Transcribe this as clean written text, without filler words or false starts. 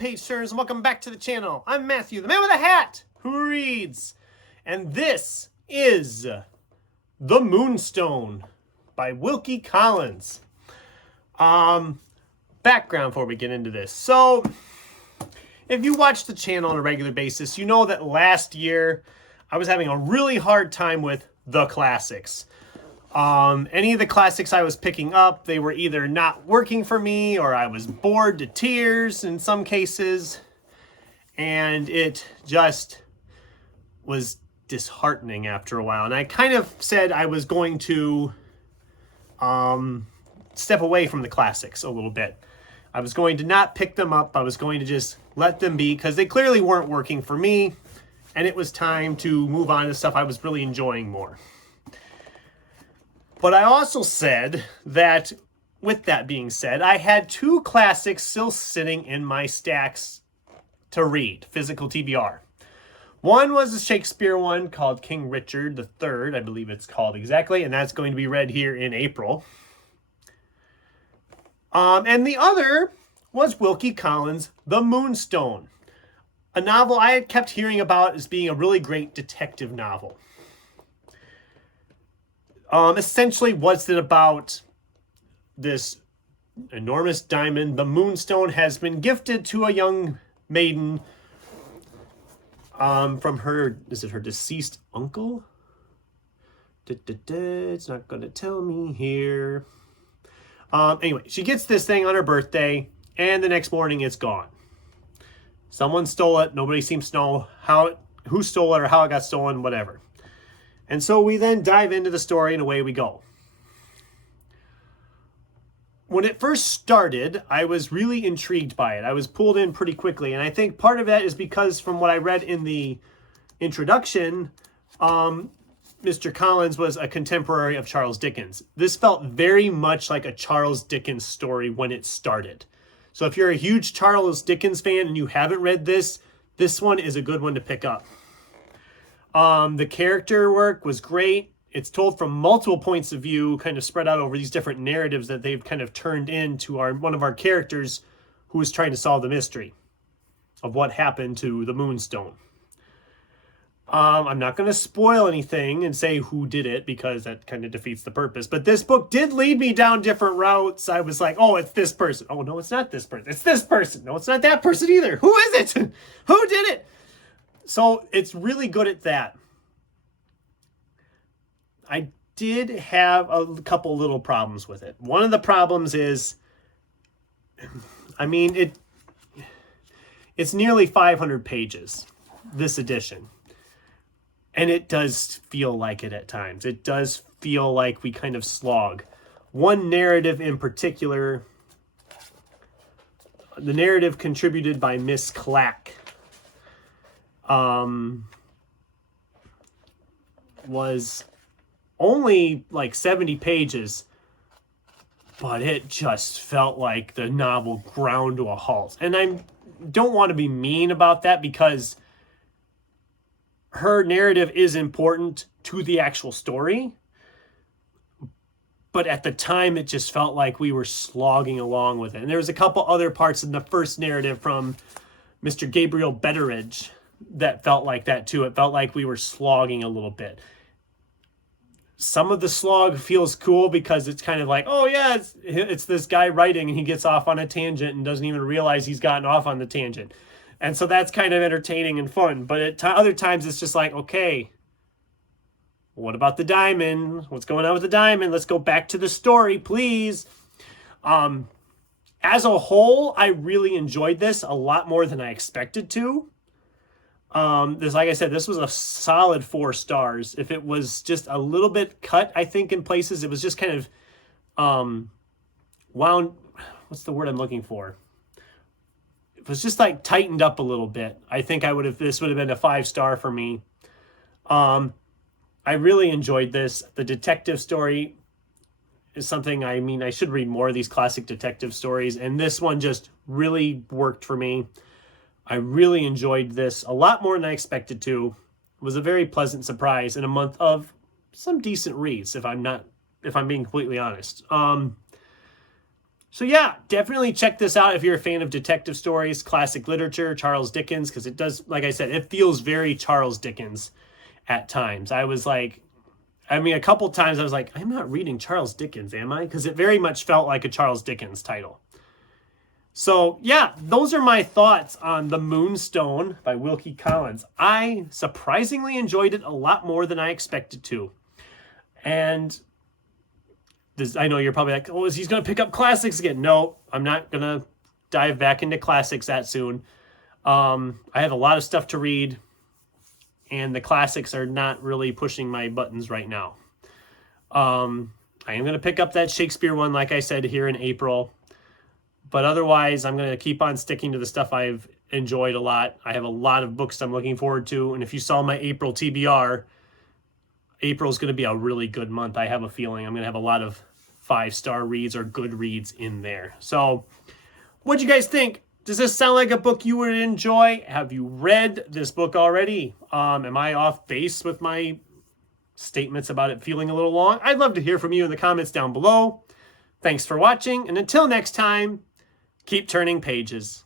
page turners, and welcome back to the channel. I'm Matthew, the man with a hat who reads, and this is The Moonstone by Wilkie Collins. Background before we get into this. So, if you watch the channel on a regular basis, you know that last year I was having a really hard time with the classics. Any of the classics I was picking up, they were either not working for me or I was bored to tears in some cases. And it just was disheartening after a while. And I kind of said I was going to step away from the classics a little bit. I was going to not pick them up. I was going to just let them be because they clearly weren't working for me. And it was time to move on to stuff I was really enjoying more. But I also said that, with that being said, I had two classics still sitting in my stacks to read, physical TBR. One was a Shakespeare one called King Richard III, I believe it's called exactly, and that's going to be read here in April. And the other was Wilkie Collins' The Moonstone, a novel I had kept hearing about as being a really great detective novel. Essentially, what's it about? This enormous diamond, the Moonstone, has been gifted to a young maiden from her, is it her deceased uncle? It's not going to tell me here. Anyway, she gets this thing on her birthday, and the next morning it's gone. Someone stole it. Nobody seems to know who stole it or how it got stolen, whatever. And so we then dive into the story and away we go. When it first started, I was really intrigued by it. I was pulled in pretty quickly. And I think part of that is because from what I read in the introduction, Mr. Collins was a contemporary of Charles Dickens. This felt very much like a Charles Dickens story when it started. So if you're a huge Charles Dickens fan and you haven't read this, this one is a good one to pick up. The character work was great. It's told from multiple points of view, kind of spread out over these different narratives that they've kind of turned into one of our characters who is trying to solve the mystery of what happened to the Moonstone. I'm not going to spoil anything and say who did it because that kind of defeats the purpose. But this book did lead me down different routes. I was like, oh, it's this person. Oh, no, it's not this person. It's this person. No, it's not that person either. Who is it? Who did it? So it's really good at that. I did have a couple little problems with it. One of the problems is, I mean, it's nearly 500 pages, this edition. And it does feel like it at times. It does feel like we kind of slog. One narrative in particular, the narrative contributed by Miss Clack, was only like 70 pages, but it just felt like the novel ground to a halt. And I don't want to be mean about that because her narrative is important to the actual story. But at the time, it just felt like we were slogging along with it. And there was a couple other parts in the first narrative from Mr. Gabriel Betteridge that felt like that too. It felt like we were slogging a little bit. Some of the slog feels cool because it's kind of like, oh yeah, it's this guy writing and he gets off on a tangent and doesn't even realize he's gotten off on the tangent. And so that's kind of entertaining and fun. But at other times it's just like, okay, what about the diamond? What's going on with the diamond? Let's go back to the story, please. As a whole, I really enjoyed this a lot more than I expected to. Like I said, this was a solid 4 stars. If it was just a little bit cut, I think in places, it was just kind of wound. What's the word I'm looking for? It was just like tightened up a little bit. I think this would have been a 5-star for me. I really enjoyed this. The detective story is something, I mean, I should read more of these classic detective stories, and this one just really worked for me. I really enjoyed this a lot more than I expected to. It was a very pleasant surprise in a month of some decent reads, if I'm being completely honest. So yeah, definitely check this out if you're a fan of detective stories, classic literature, Charles Dickens, because it does, like I said, it feels very Charles Dickens at times. I was like, I mean, a couple times I was like, I'm not reading Charles Dickens, am I? Because it very much felt like a Charles Dickens title. So yeah, those are my thoughts on The Moonstone by Wilkie Collins. I surprisingly enjoyed it a lot more than I expected to. And I know you're probably like, oh, is he going to pick up classics again? No, I'm not going to dive back into classics that soon. I have a lot of stuff to read, and the classics are not really pushing my buttons right now. I am going to pick up that Shakespeare one, like I said, here in April. But otherwise, I'm going to keep on sticking to the stuff I've enjoyed a lot. I have a lot of books I'm looking forward to. And if you saw my April TBR, April is going to be a really good month. I have a feeling I'm going to have a lot of 5-star reads or good reads in there. So what'd you guys think? Does this sound like a book you would enjoy? Have you read this book already? Am I off base with my statements about it feeling a little long? I'd love to hear from you in the comments down below. Thanks for watching, and until next time, keep turning pages.